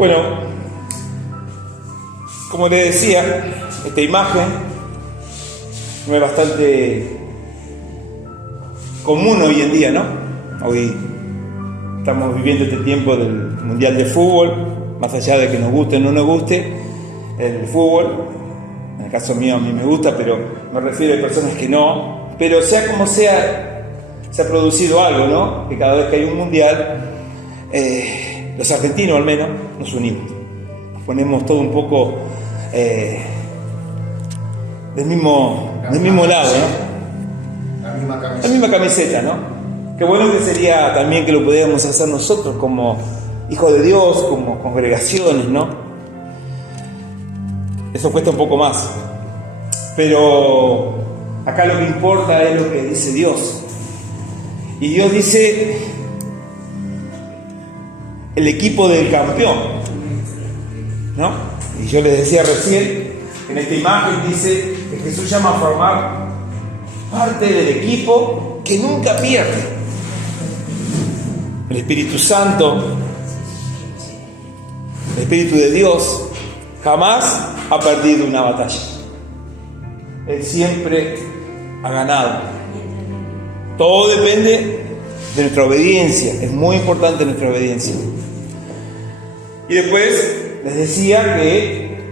Bueno, como les decía, esta imagen no es bastante común hoy en día, ¿no? Hoy estamos viviendo este tiempo del Mundial de Fútbol, más allá de que nos guste o no nos guste el fútbol. En el caso mío a mí me gusta, pero me refiero a personas que no. Pero sea como sea, se ha producido algo, ¿no? Que cada vez que hay un mundial, los argentinos al menos, nos unimos. Nos ponemos todo un poco del mismo lado, ¿no? La misma camiseta, ¿no? Qué bueno que sería también que lo pudiéramos hacer nosotros como hijos de Dios, como congregaciones, ¿no? Eso cuesta un poco más. Pero acá lo que importa es lo que dice Dios. Y Dios dice el equipo del campeón, ¿no? Y yo les decía recién, en esta imagen dice que Jesús llama a formar parte del equipo que nunca pierde. El Espíritu Santo, el Espíritu de Dios, jamás ha perdido una batalla. Él siempre ha ganado. Todo depende de nuestra obediencia. Es muy importante nuestra obediencia. Y después les decía que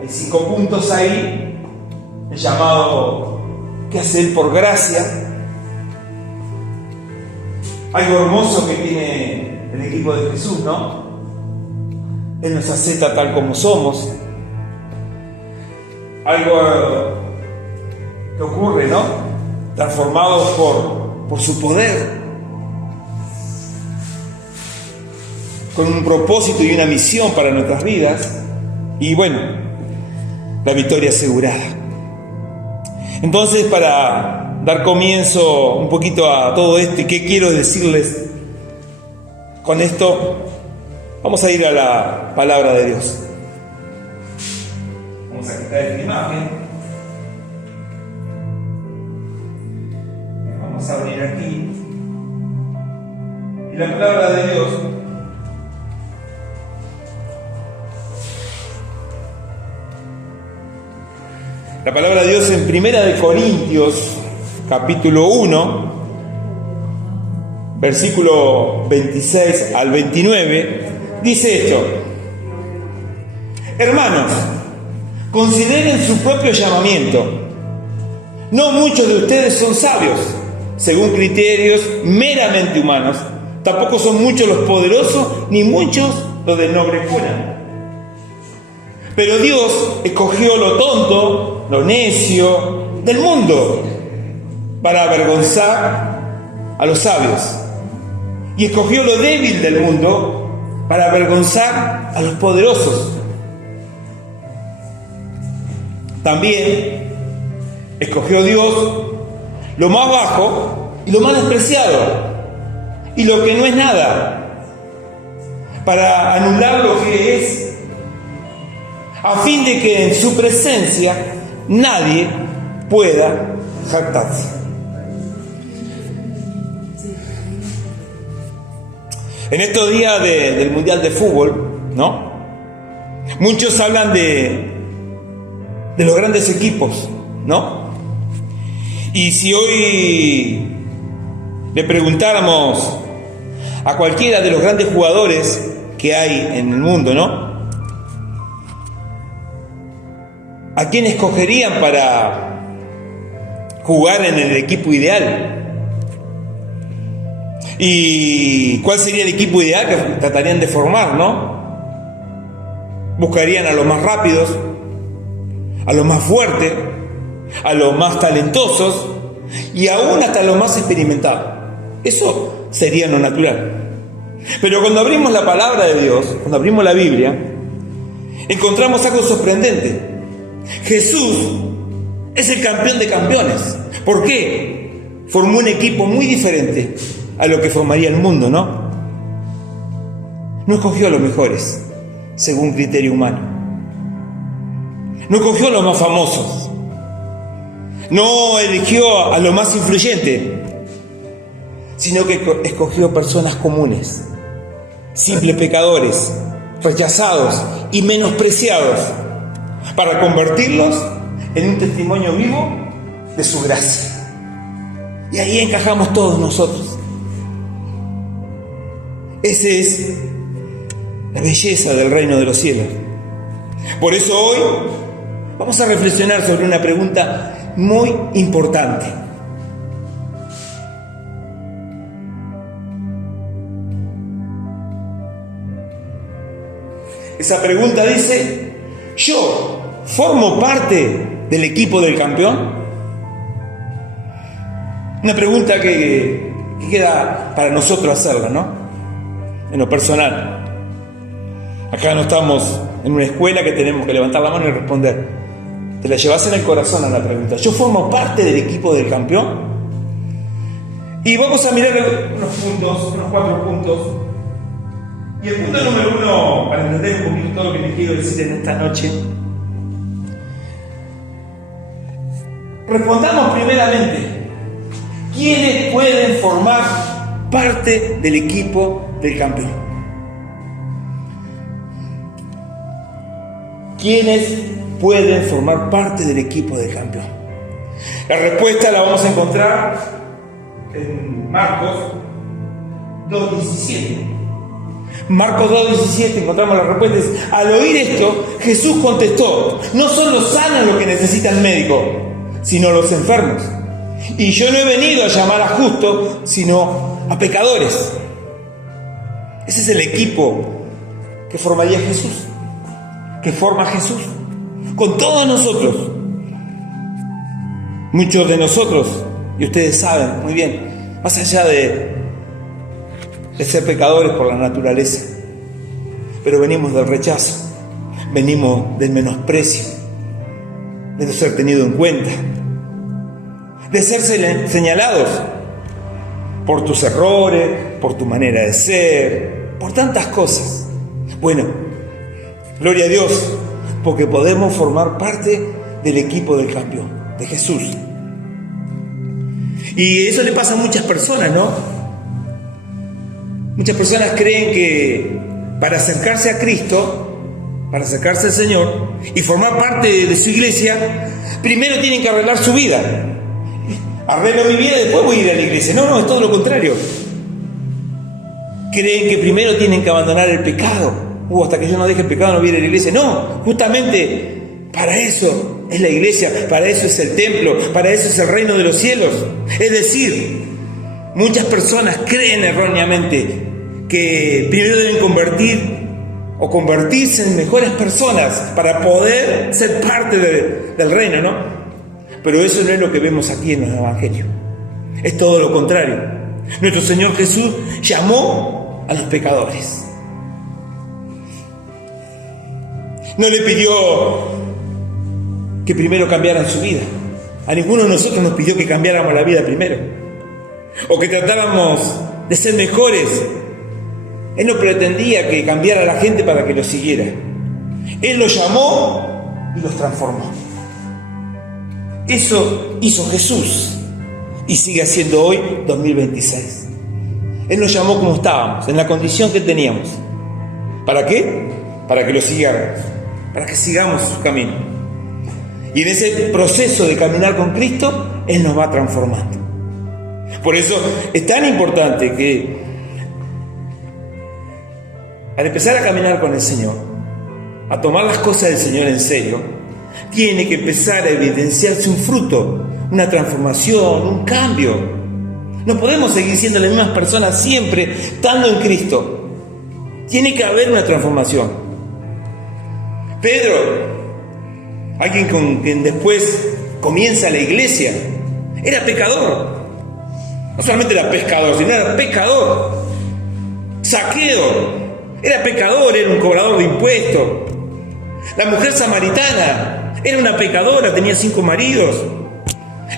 hay 5 puntos ahí. El llamado que hacer por gracia. Algo hermoso que tiene el equipo de Jesús, ¿no? Él nos acepta tal como somos. Algo que ocurre, ¿no? Transformados por su poder, con un propósito y una misión para nuestras vidas, y bueno, la victoria asegurada. Entonces, para dar comienzo un poquito a todo esto y qué quiero decirles con esto, vamos a ir a la palabra de Dios. Vamos a quitar esta imagen. Vamos a abrir aquí. Y la palabra de Dios de Dios en Primera de Corintios, capítulo 1, versículo 26 al 29, dice esto: hermanos, consideren su propio llamamiento. No muchos de ustedes son sabios, según criterios meramente humanos. Tampoco son muchos los poderosos, ni muchos los de noble cuna. Pero Dios escogió lo tonto, lo necio del mundo para avergonzar a los sabios. Y escogió lo débil del mundo para avergonzar a los poderosos. También escogió Dios lo más bajo y lo más despreciado y lo que no es nada, para anular lo que es, a fin de que en su presencia nadie pueda jactarse. En estos días del Mundial de Fútbol, ¿no? Muchos hablan de los grandes equipos, ¿no? Y si hoy le preguntáramos a cualquiera de los grandes jugadores que hay en el mundo, ¿no? ¿A quién escogerían para jugar en el equipo ideal? ¿Y cuál sería el equipo ideal que tratarían de formar, no? Buscarían a los más rápidos, a los más fuertes, a los más talentosos y aún hasta los más experimentados. Eso sería lo natural. Pero cuando abrimos la palabra de Dios, cuando abrimos la Biblia, encontramos algo sorprendente. Jesús es el campeón de campeones. ¿Por qué? Formó un equipo muy diferente a lo que formaría el mundo, ¿no? No escogió a los mejores, según criterio humano. No escogió a los más famosos. No eligió a los más influyentes, sino que escogió personas comunes, simples pecadores, rechazados y menospreciados, para convertirlos en un testimonio vivo de su gracia. Y ahí encajamos todos nosotros. Esa es la belleza del reino de los cielos. Por eso hoy vamos a reflexionar sobre una pregunta muy importante. Esa pregunta dice: ¿yo formo parte del equipo del campeón? Una pregunta que queda para nosotros hacerla, ¿no? En lo personal. Acá no estamos en una escuela que tenemos que levantar la mano y responder. Te la llevas en el corazón a la pregunta: ¿yo formo parte del equipo del campeón? Y vamos a mirar unos 4 puntos. Y el punto número 1, para entender un poquito todo lo que les quiero decir en esta noche, respondamos primeramente: ¿quiénes pueden formar parte del equipo del campeón? ¿Quiénes pueden formar parte del equipo del campeón? La respuesta la vamos a encontrar en Marcos 2:17. Marcos 2:17 encontramos la respuesta. Al oír esto, Jesús contestó: no son los sanos los que necesitan médico, sino los enfermos. Y yo no he venido a llamar a justos, sino a pecadores. Ese es el equipo que formaría Jesús, que forma Jesús, con todos nosotros. Muchos de nosotros, y ustedes saben muy bien, más allá de ser pecadores por la naturaleza, pero venimos del rechazo, venimos del menosprecio, de no ser tenido en cuenta, de ser señalados por tus errores, por tu manera de ser, por tantas cosas. Bueno, gloria a Dios, porque podemos formar parte del equipo del campeón, de Jesús. Y eso le pasa a muchas personas, ¿no? Muchas personas creen que para acercarse a Cristo, para acercarse al Señor y formar parte de su iglesia, primero tienen que arreglar su vida. Arreglo mi vida y después voy a ir a la iglesia. No, es todo lo contrario. Creen que primero tienen que abandonar el pecado. Hasta que yo no deje el pecado no voy a ir a la iglesia. No, justamente para eso es la iglesia, para eso es el templo, para eso es el reino de los cielos. Es decir, muchas personas creen erróneamente que primero deben convertirse en mejores personas para poder ser parte del reino, ¿no? Pero eso no es lo que vemos aquí en el Evangelio. Es todo lo contrario. Nuestro Señor Jesús llamó a los pecadores. No le pidió que primero cambiaran su vida. A ninguno de nosotros nos pidió que cambiáramos la vida primero, o que tratáramos de ser mejores. Él no pretendía que cambiara a la gente para que lo siguiera. Él los llamó y los transformó. Eso hizo Jesús y sigue haciendo hoy, 2026. Él nos llamó como estábamos, en la condición que teníamos. ¿Para qué? Para que lo sigamos, para que sigamos su camino. Y en ese proceso de caminar con Cristo, Él nos va transformando. Por eso es tan importante que al empezar a caminar con el Señor, a tomar las cosas del Señor en serio, tiene que empezar a evidenciarse un fruto, una transformación, un cambio. No podemos seguir siendo las mismas personas siempre estando en Cristo. Tiene que haber una transformación. Pedro, alguien con quien después comienza la iglesia, era pecador. No solamente era pescador, sino era pecador. Zaqueo era pecador, era un cobrador de impuestos. La mujer samaritana era una pecadora, tenía 5 maridos.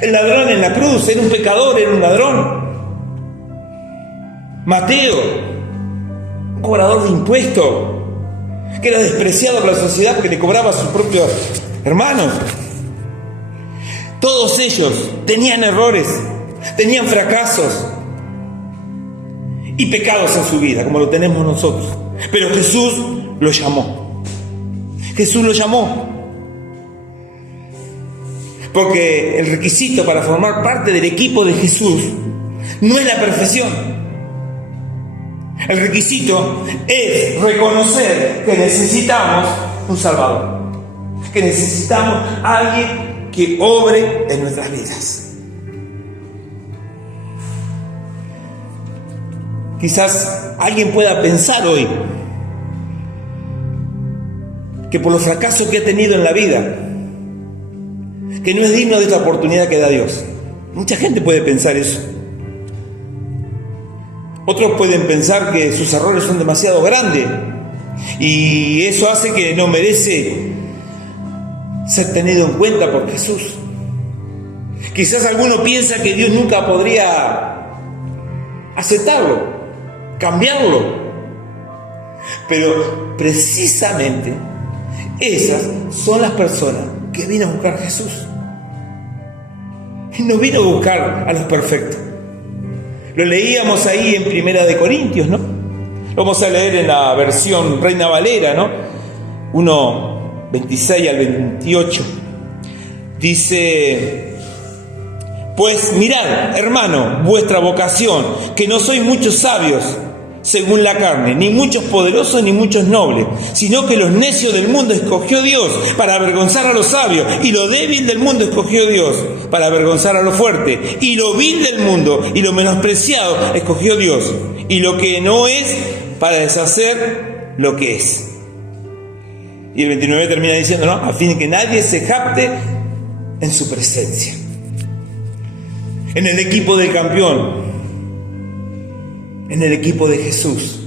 El ladrón en la cruz era un pecador, era un ladrón. Mateo, un cobrador de impuestos, que era despreciado por la sociedad, que le cobraba a sus propios hermanos. Todos ellos tenían errores, tenían fracasos y pecados en su vida, como lo tenemos nosotros. Pero Jesús lo llamó. Jesús lo llamó. Porque el requisito para formar parte del equipo de Jesús no es la perfección. El requisito es reconocer que necesitamos un Salvador, que necesitamos a alguien que obre en nuestras vidas. Quizás alguien pueda pensar hoy que por los fracasos que ha tenido en la vida, que no es digno de esta oportunidad que da Dios. Mucha gente puede pensar eso. Otros pueden pensar que sus errores son demasiado grandes y eso hace que no merece ser tenido en cuenta por Jesús. Quizás alguno piensa que Dios nunca podría aceptarlo, cambiarlo. Pero precisamente esas son las personas que vino a buscar a Jesús. Y no vino a buscar a los perfectos. Lo leíamos ahí en Primera de Corintios, ¿no? Lo vamos a leer en la versión Reina Valera, ¿no? 1:26 al 28. Dice: pues mirad, hermano, vuestra vocación, que no sois muchos sabios según la carne, ni muchos poderosos, ni muchos nobles, sino que los necios del mundo escogió Dios para avergonzar a los sabios, y lo débil del mundo escogió Dios para avergonzar a lo fuerte, y lo vil del mundo y lo menospreciado escogió Dios, y lo que no es para deshacer lo que es. Y el 29 termina diciendo, ¿no? A fin de que nadie se jacte en su presencia. En el equipo del campeón, en el equipo de Jesús,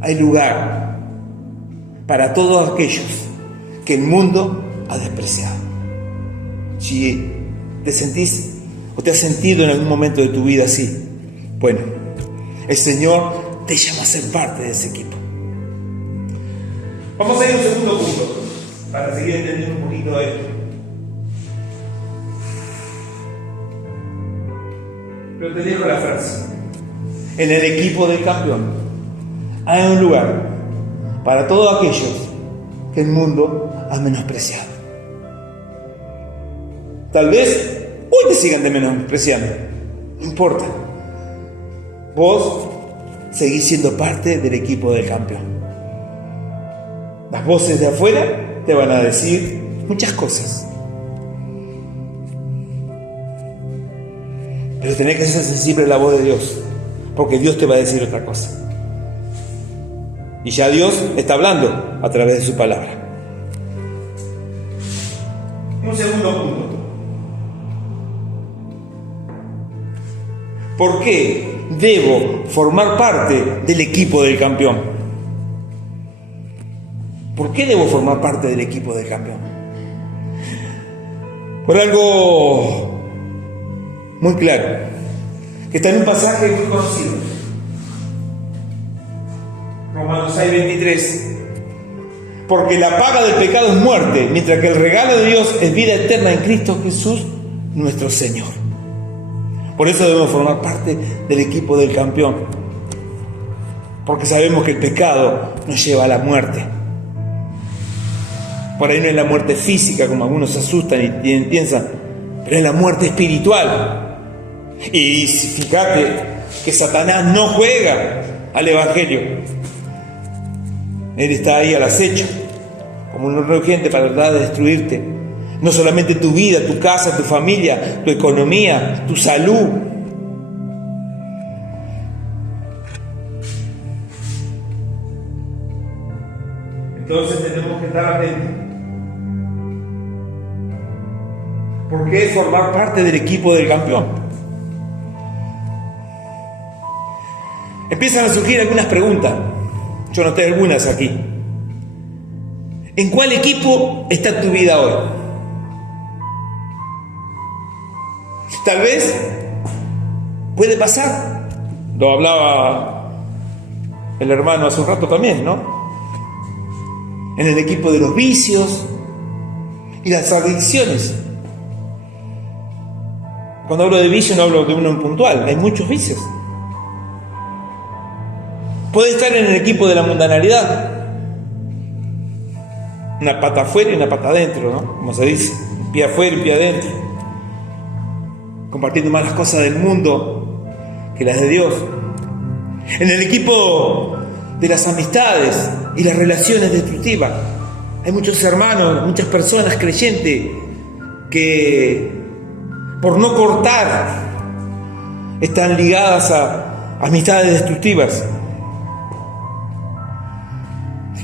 hay lugar para todos aquellos que el mundo ha despreciado. Si te sentís o te has sentido en algún momento de tu vida así, bueno, el Señor te llama a ser parte de ese equipo. Vamos a ir a un segundo punto para seguir entendiendo un poquito de esto. Pero te dejo la frase. En el equipo del campeón hay un lugar para todos aquellos que el mundo ha menospreciado. Tal vez hoy te sigan de menospreciando, no importa. Vos seguís siendo parte del equipo del campeón. Las voces de afuera te van a decir muchas cosas, pero tenés que ser sensible a la voz de Dios, porque Dios te va a decir otra cosa. Y ya Dios está hablando a través de su palabra. Un segundo punto. ¿Por qué debo formar parte del equipo del campeón? ¿Por qué debo formar parte del equipo del campeón? Por algo muy claro, que está en un pasaje muy conocido, Romanos 6:23. Porque la paga del pecado es muerte, mientras que el regalo de Dios es vida eterna en Cristo Jesús, nuestro Señor. Por eso debemos formar parte del equipo del campeón, porque sabemos que el pecado nos lleva a la muerte. Por ahí no es la muerte física, como algunos se asustan y piensan, pero es la muerte espiritual. Y fíjate que Satanás no juega al Evangelio. Él está ahí al acecho, como un urgente para tratar de destruirte. No solamente tu vida, tu casa, tu familia, tu economía, tu salud. Entonces tenemos que estar atentos. ¿Por qué formar parte del equipo del campeón? Empiezan a surgir algunas preguntas. Yo noté algunas aquí. ¿En cuál equipo está tu vida hoy? Tal vez puede pasar. Lo hablaba el hermano hace un rato también, ¿no? En el equipo de los vicios y las adicciones. Cuando hablo de vicio no hablo de uno en puntual, hay muchos vicios. Puede estar en el equipo de la mundanalidad, Una pata afuera y una pata adentro, ¿no? Como se dice, un pie afuera y un pie adentro. Compartiendo más las cosas del mundo que las de Dios. En el equipo de las amistades y las relaciones destructivas, hay muchos hermanos, muchas personas creyentes que por no cortar están ligadas a amistades destructivas.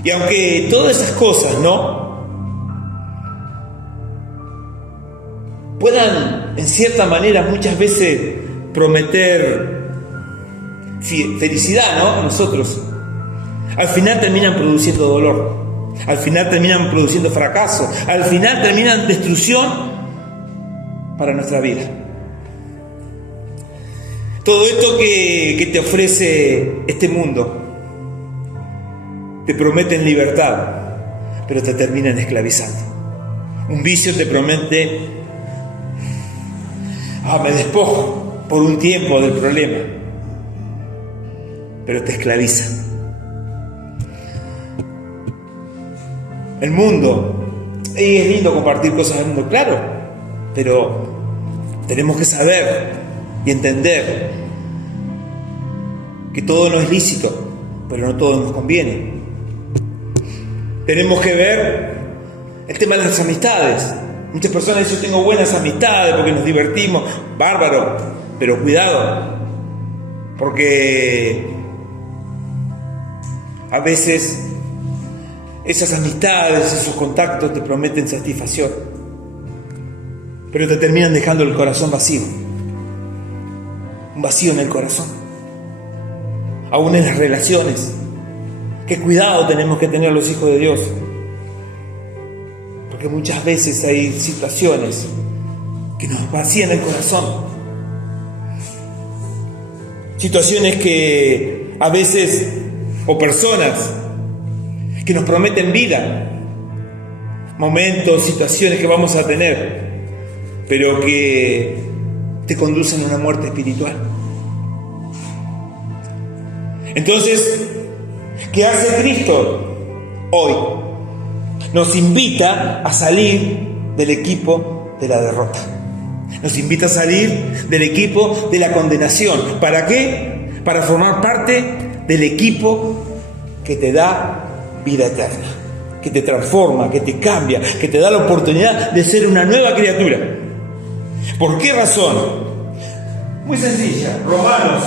Y aunque todas esas cosas, ¿no?, puedan en cierta manera muchas veces prometer felicidad, ¿no?, a nosotros, al final terminan produciendo dolor, al final terminan produciendo fracaso, al final terminan destrucción para nuestra vida. Todo esto que te ofrece este mundo te prometen libertad, pero te terminan esclavizando. Un vicio te promete, me despojo por un tiempo del problema, pero te esclaviza. El mundo, y es lindo compartir cosas del mundo, claro, pero tenemos que saber y entender que todo no es lícito, pero no todo nos conviene. Tenemos que ver el tema de las amistades. Muchas personas dicen: yo tengo buenas amistades porque nos divertimos. Bárbaro, pero cuidado, porque a veces esas amistades, esos contactos te prometen satisfacción, pero te terminan dejando el corazón vacío. Un vacío en el corazón. Aún en las relaciones. Qué cuidado tenemos que tener los hijos de Dios, porque muchas veces hay situaciones que nos vacían el corazón, situaciones que a veces, o personas que nos prometen vida, momentos, situaciones que vamos a tener, pero que te conducen a una muerte espiritual. Entonces, ¿qué hace Cristo hoy? Nos invita a salir del equipo de la derrota. Nos invita a salir del equipo de la condenación. ¿Para qué? Para formar parte del equipo que te da vida eterna, que te transforma, que te cambia, que te da la oportunidad de ser una nueva criatura. ¿Por qué razón? Muy sencilla. Romanos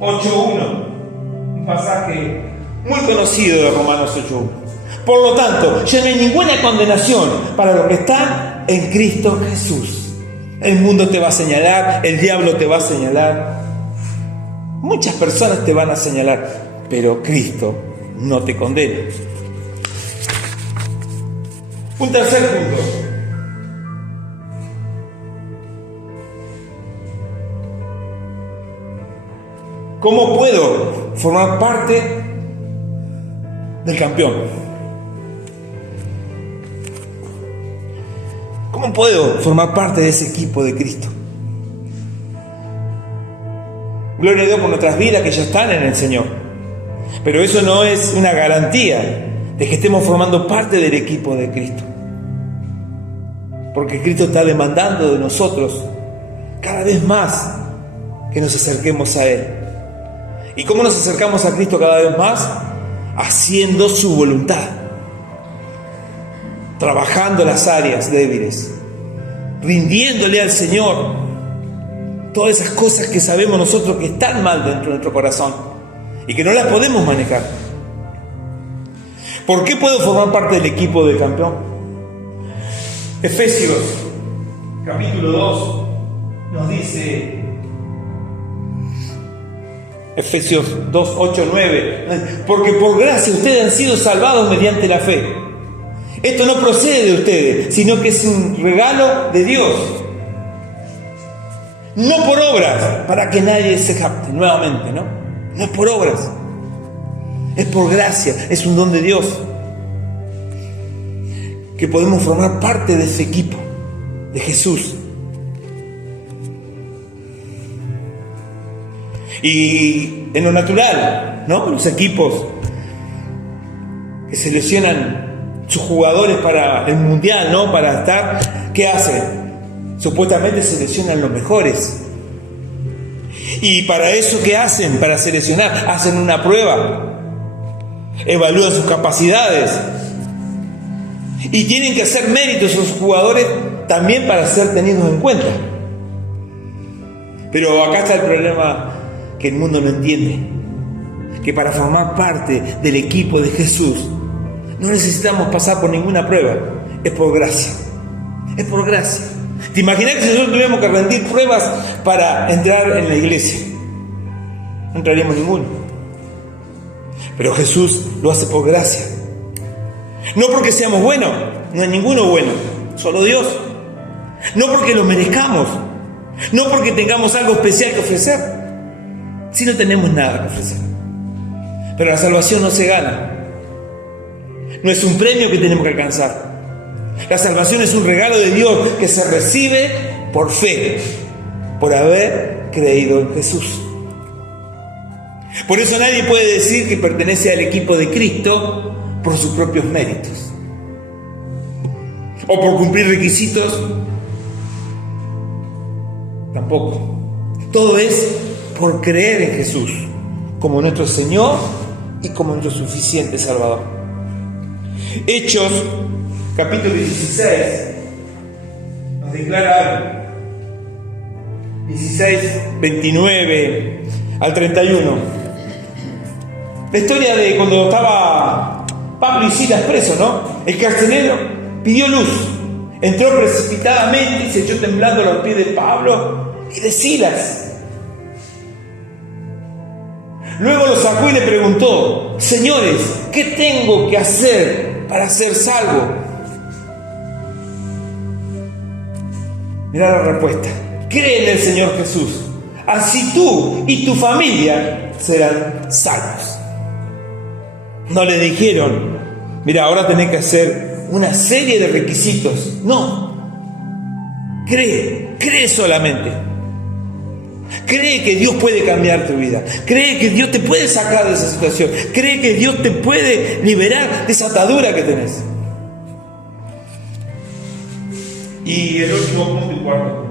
8:1, un pasaje muy conocido de Romanos 8:1. Por lo tanto, ya no hay ninguna condenación para los que están en Cristo Jesús. El mundo te va a señalar, el diablo te va a señalar, muchas personas te van a señalar, pero Cristo no te condena. Un tercer punto. ¿Cómo puedo formar parte del campeón? ¿Cómo puedo formar parte de ese equipo de Cristo? Gloria a Dios por nuestras vidas que ya están en el Señor. Pero eso no es una garantía de que estemos formando parte del equipo de Cristo. Porque Cristo está demandando de nosotros cada vez más que nos acerquemos a Él. ¿Y cómo nos acercamos a Cristo cada vez más? Haciendo su voluntad, trabajando las áreas débiles, rindiéndole al Señor todas esas cosas que sabemos nosotros que están mal dentro de nuestro corazón y que no las podemos manejar. ¿Por qué puedo formar parte del equipo del campeón? Efesios capítulo 2 nos dice, Efesios 2, 8, 9, porque por gracia ustedes han sido salvados mediante la fe. Esto no procede de ustedes, sino que es un regalo de Dios. No por obras, para que nadie se capte nuevamente, ¿no? No es por obras, es por gracia, es un don de Dios. Que podemos formar parte de ese equipo, de Jesús. Y en lo natural, ¿no? Los equipos que seleccionan sus jugadores para el mundial, ¿no? Para estar, ¿qué hacen? Supuestamente seleccionan los mejores. Y para eso, ¿qué hacen? Para seleccionar, hacen una prueba, evalúan sus capacidades y tienen que hacer méritos a sus jugadores también para ser tenidos en cuenta. Pero acá está el problema que el mundo no entiende, que para formar parte del equipo de Jesús no necesitamos pasar por ninguna prueba, es por gracia, es por gracia. ¿Te imaginas que si nosotros tuviéramos que rendir pruebas para entrar en la iglesia? No entraríamos ninguno. Pero Jesús lo hace por gracia. No porque seamos buenos, no hay ninguno bueno, solo Dios. No porque lo merezcamos, no porque tengamos algo especial que ofrecer, si no tenemos nada que ofrecer. Pero la salvación no se gana, no es un premio que tenemos que alcanzar. La salvación es un regalo de Dios que se recibe por fe, por haber creído en Jesús. Por eso nadie puede decir que pertenece al equipo de Cristo por sus propios méritos o por cumplir requisitos. Tampoco. Todo es por creer en Jesús como nuestro Señor y como nuestro suficiente Salvador. Hechos capítulo 16 nos declara algo. 16, 29 al 31. La historia de cuando estaba Pablo y Silas presos, ¿no? El carcelero pidió luz, entró precipitadamente y se echó temblando a los pies de Pablo y de Silas. Luego lo sacó y le preguntó: señores, ¿qué tengo que hacer para ser salvo? Mirá la respuesta: cree en el Señor Jesús, así tú y tu familia serán salvos. No le dijeron: mira, ahora tenés que hacer una serie de requisitos. No, cree solamente. Cree que Dios puede cambiar tu vida. Cree que Dios te puede sacar de esa situación. Cree que Dios te puede liberar de esa atadura que tenés. Y el último punto y cuarto.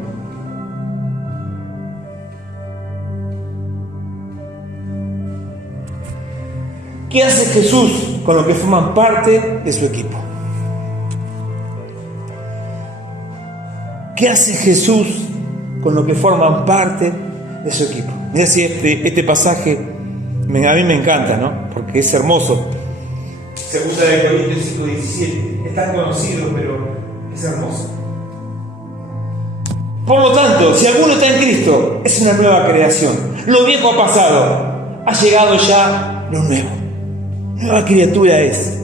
¿Qué hace Jesús con los que forman parte de su equipo? ¿Qué hace Jesús con los que forman parte de su equipo? Mira si este pasaje a mí me encanta, ¿no? Porque es hermoso. Segunda de Corintios 5:17. Es tan conocido, pero es hermoso. Por lo tanto, si alguno está en Cristo, es una nueva creación. Lo viejo ha pasado, ha llegado ya lo nuevo. Nueva criatura es.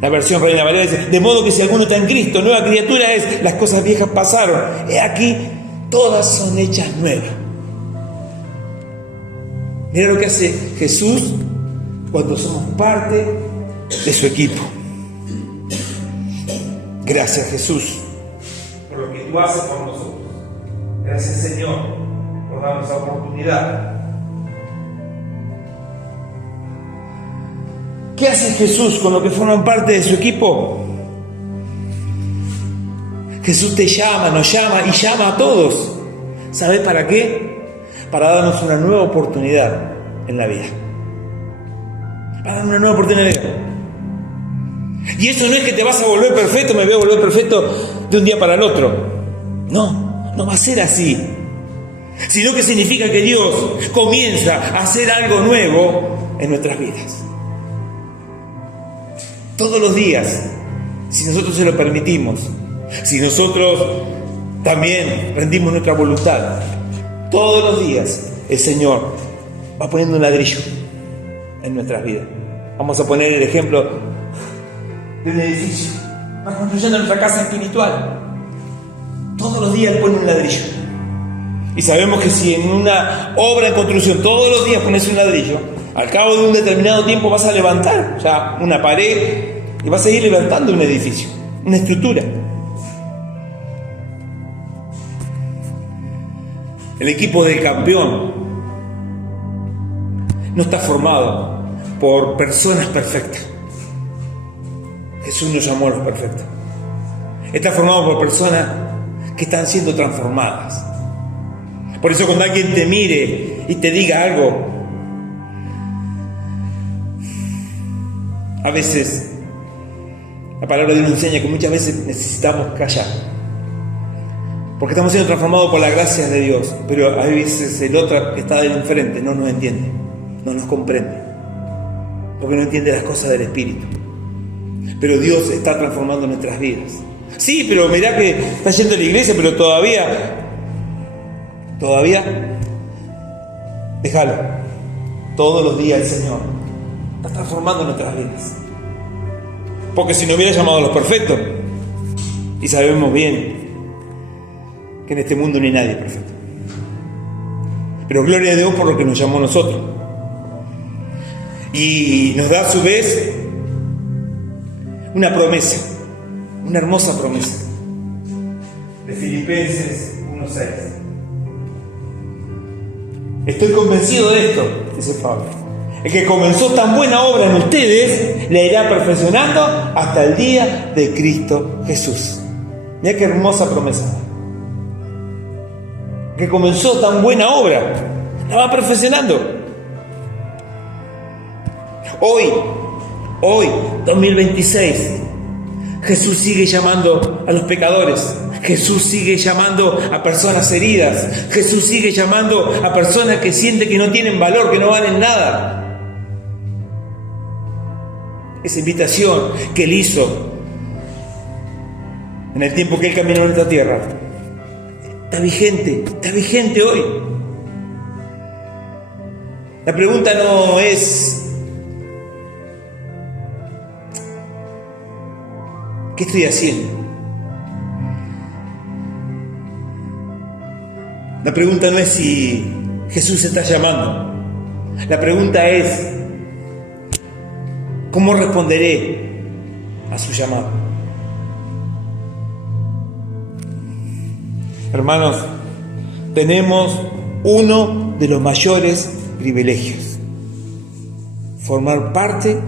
La versión Reina Valera dice: de modo que si alguno está en Cristo, nueva criatura es. Las cosas viejas pasaron, he aquí, todas son hechas nuevas. Mira lo que hace Jesús cuando somos parte de su equipo. Gracias, Jesús, por lo que tú haces por nosotros. Gracias, Señor, por darnos esa oportunidad. ¿Qué hace Jesús con los que forman parte de su equipo? Jesús te llama, nos llama y llama a todos. ¿Sabes para qué? Para darnos una nueva oportunidad en la vida. Para darnos una nueva oportunidad en la vida. Y eso no es que te vas a volver perfecto, me voy a volver perfecto de un día para el otro. No va a ser así. Sino que significa que Dios comienza a hacer algo nuevo en nuestras vidas. Todos los días, si nosotros se lo permitimos, si nosotros también rendimos nuestra voluntad, todos los días el Señor va poniendo un ladrillo en nuestras vidas. Vamos a poner el ejemplo de un edificio. Va construyendo nuestra casa espiritual. Todos los días Él pone un ladrillo. Y sabemos que si en una obra en construcción todos los días pones un ladrillo, al cabo de un determinado tiempo vas a levantar ya una pared y vas a ir levantando un edificio, una estructura. El equipo del campeón no está formado por personas perfectas. Jesús nos llamó a los perfectos. Está formado por personas que están siendo transformadas. Por eso cuando alguien te mire y te diga algo, a veces la palabra de Dios nos enseña que muchas veces necesitamos callar, porque estamos siendo transformados por la gracia de Dios, pero a veces el otro que está del enfrente no nos entiende, no nos comprende, porque no entiende las cosas del Espíritu. Pero Dios está transformando nuestras vidas. Sí, pero mirá que está yendo a la iglesia, pero todavía, déjalo. Todos los días el Señor está transformando nuestras vidas. Porque si no hubiera llamado a los perfectos, y sabemos bien que en este mundo no hay nadie perfecto. Pero gloria a Dios por lo que nos llamó a nosotros. Y nos da a su vez una promesa, una hermosa promesa, de Filipenses 1:6. Estoy convencido de esto, dice Pablo. El que comenzó tan buena obra en ustedes, la irá perfeccionando hasta el día de Cristo Jesús. Mirá qué hermosa promesa. El que comenzó tan buena obra, la va perfeccionando. Hoy, 2026, Jesús sigue llamando a los pecadores. Jesús sigue llamando a personas heridas. Jesús sigue llamando a personas que sienten que no tienen valor, que no valen nada. Esa invitación que Él hizo en el tiempo que Él caminó en esta tierra está vigente hoy. La pregunta no es ¿qué estoy haciendo? La pregunta no es si Jesús está llamando. La pregunta es ¿cómo responderé a su llamado? Hermanos, tenemos uno de los mayores privilegios: formar parte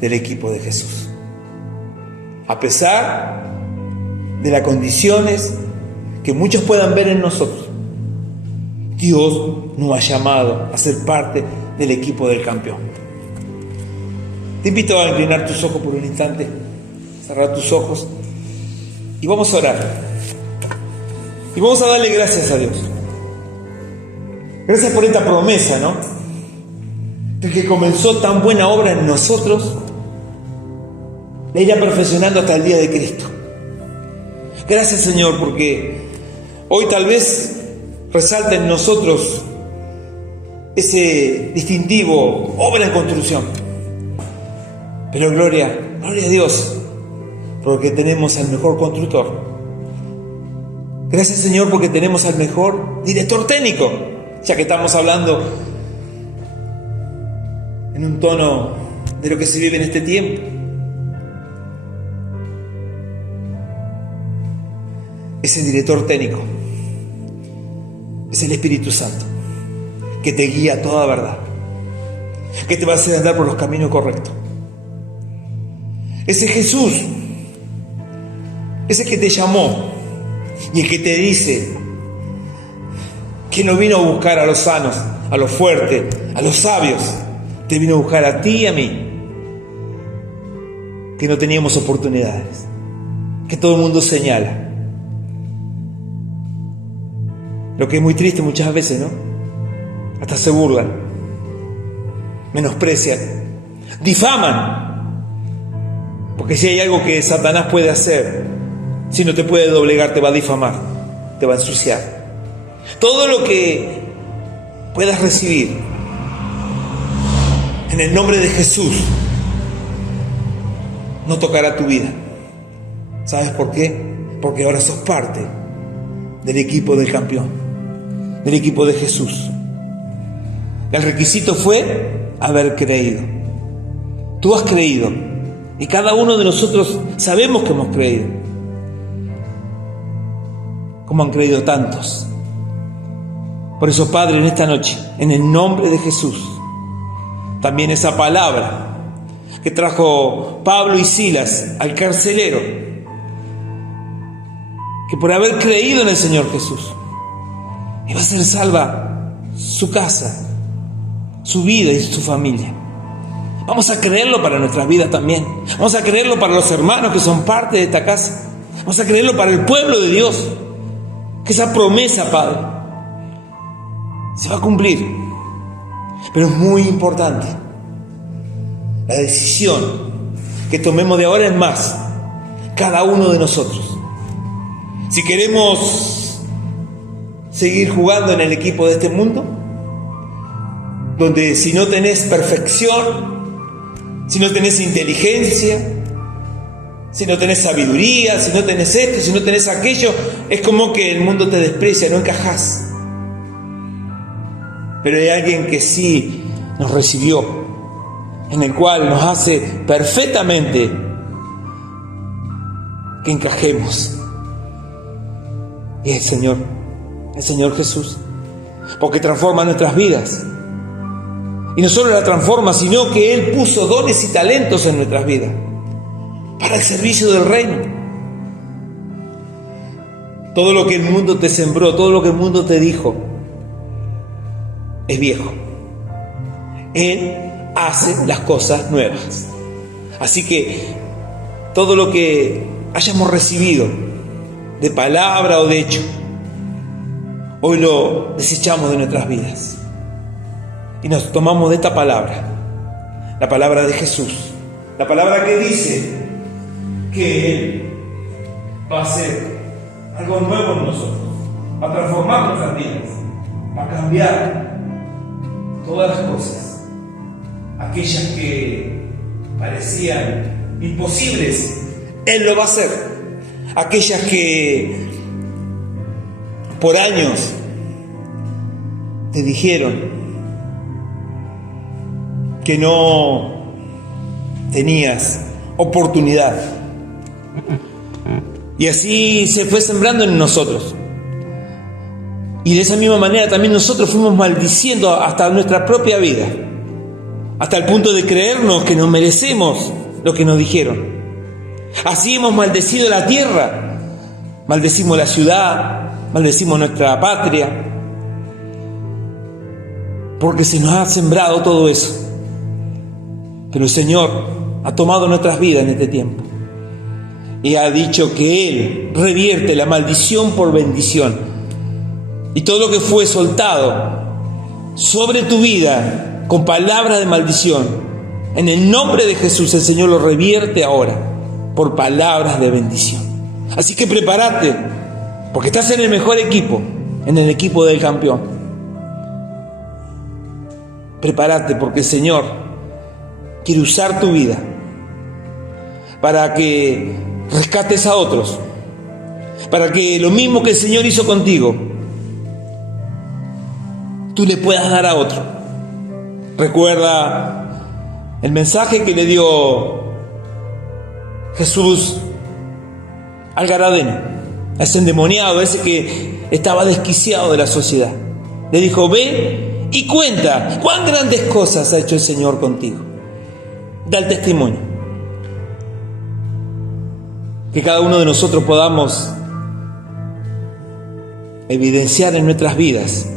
del equipo de Jesús. A pesar de las condiciones que muchos puedan ver en nosotros, Dios nos ha llamado a ser parte del equipo del campeón. Te invito a inclinar tus ojos por un instante, cerrar tus ojos y vamos a orar. Y vamos a darle gracias a Dios. Gracias por esta promesa, ¿no? El que comenzó tan buena obra en nosotros, la irá perfeccionando hasta el día de Cristo. Gracias, Señor, porque hoy tal vez resalta en nosotros ese distintivo obra en construcción. Pero gloria a Dios, porque tenemos al mejor constructor. Gracias, Señor, porque tenemos al mejor director técnico, ya que estamos hablando en un tono de lo que se vive en este tiempo. Ese director técnico es el Espíritu Santo, que te guía a toda verdad, que te va a hacer andar por los caminos correctos. Ese Jesús, ese que te llamó y el que te dice que no vino a buscar a los sanos, a los fuertes, a los sabios, te vino a buscar a ti y a mí, que no teníamos oportunidades, que todo el mundo señala. Lo que es muy triste muchas veces, ¿no? Hasta se burlan, menosprecian, difaman. Porque si hay algo que Satanás puede hacer, si no te puede doblegar, te va a difamar, te va a ensuciar. Todo lo que puedas recibir en el nombre de Jesús no tocará tu vida. ¿Sabes por qué? Porque ahora sos parte del equipo del campeón, del equipo de Jesús. El requisito fue haber creído. Tú has creído y cada uno de nosotros sabemos que hemos creído, como han creído tantos. Por eso, Padre, en esta noche, en el nombre de Jesús, también esa palabra que trajo Pablo y Silas al carcelero, que por haber creído en el Señor Jesús iba a ser salva su casa, su vida y su familia. Vamos a creerlo para nuestras vidas también. Vamos a creerlo para los hermanos que son parte de esta casa. Vamos a creerlo para el pueblo de Dios, que esa promesa, Padre, se va a cumplir. Pero es muy importante la decisión que tomemos de ahora en más, cada uno de nosotros. Si queremos seguir jugando en el equipo de este mundo, donde si no tenés perfección, si no tenés inteligencia, si no tenés sabiduría, si no tenés esto, si no tenés aquello, es como que el mundo te desprecia, no encajás. Pero hay alguien que sí nos recibió, en el cual nos hace perfectamente que encajemos. Y es el Señor Jesús, porque transforma nuestras vidas. Y no solo la transforma, sino que Él puso dones y talentos en nuestras vidas para el servicio del reino. Todo lo que el mundo te sembró, todo lo que el mundo te dijo, es viejo. Él hace las cosas nuevas. Así que todo lo que hayamos recibido de palabra o de hecho, hoy lo desechamos de nuestras vidas y nos tomamos de esta palabra, la palabra de Jesús, la palabra que dice que Él va a hacer algo nuevo en nosotros, va a transformar nuestras vidas, va a cambiar todas las cosas, aquellas que parecían imposibles, Él lo va a hacer. Aquellas que por años te dijeron que no tenías oportunidad. Y así se fue sembrando en nosotros. Y de esa misma manera también nosotros fuimos maldiciendo hasta nuestra propia vida, hasta el punto de creernos que nos merecemos lo que nos dijeron. Así hemos maldecido la tierra, maldecimos la ciudad, maldecimos nuestra patria, porque se nos ha sembrado todo eso. Pero el Señor ha tomado nuestras vidas en este tiempo y ha dicho que Él revierte la maldición por bendición. Y todo lo que fue soltado sobre tu vida con palabras de maldición, en el nombre de Jesús, el Señor lo revierte ahora por palabras de bendición. Así que prepárate, porque estás en el mejor equipo, en el equipo del campeón. Prepárate, porque el Señor quiere usar tu vida para que rescates a otros, para que lo mismo que el Señor hizo contigo, tú le puedas dar a otro. Recuerda el mensaje que le dio Jesús al Gadareno, a ese endemoniado, ese que estaba desquiciado de la sociedad. Le dijo: ve y cuenta cuán grandes cosas ha hecho el Señor contigo. Da el testimonio. Que cada uno de nosotros podamos evidenciar en nuestras vidas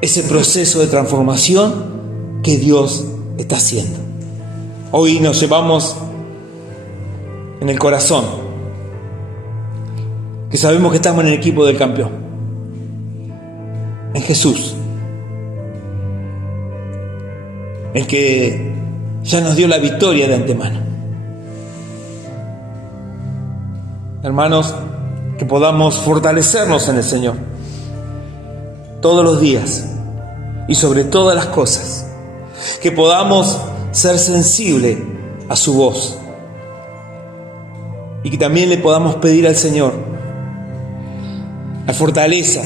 ese proceso de transformación que Dios está haciendo. Hoy nos llevamos en el corazón que sabemos que estamos en el equipo del campeón, en Jesús, el que ya nos dio la victoria de antemano. Hermanos, que podamos fortalecernos en el Señor todos los días y sobre todas las cosas, que podamos ser sensibles a su voz y que también le podamos pedir al Señor la fortaleza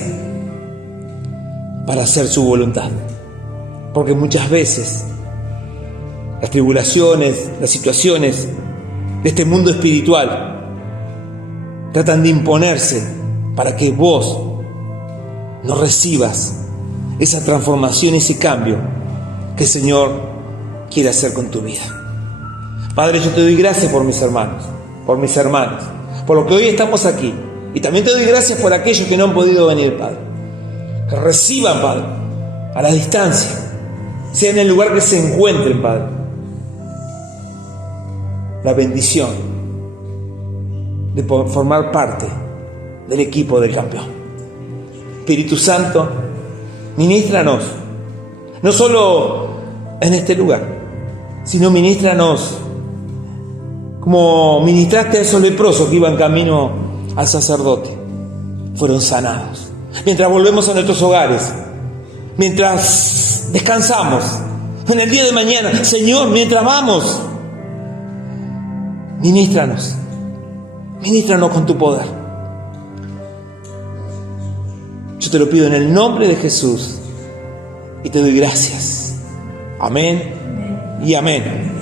para hacer su voluntad, porque muchas veces las tribulaciones, las situaciones de este mundo espiritual tratan de imponerse para que vos no recibas esa transformación, ese cambio que el Señor quiere hacer con tu vida. Padre, yo te doy gracias por mis hermanos, por mis hermanas, por lo que hoy estamos aquí. Y también te doy gracias por aquellos que no han podido venir, Padre. Que reciban, Padre, a la distancia, sea en el lugar que se encuentren, Padre, la bendición de poder formar parte del equipo del campeón. Espíritu Santo, ministranos, no solo en este lugar, sino ministranos como ministraste a esos leprosos que iban camino al sacerdote. Fueron sanados. Mientras volvemos a nuestros hogares, mientras descansamos, en el día de mañana, Señor, mientras vamos, ministranos con tu poder. Yo te lo pido en el nombre de Jesús y te doy gracias. Amén y amén.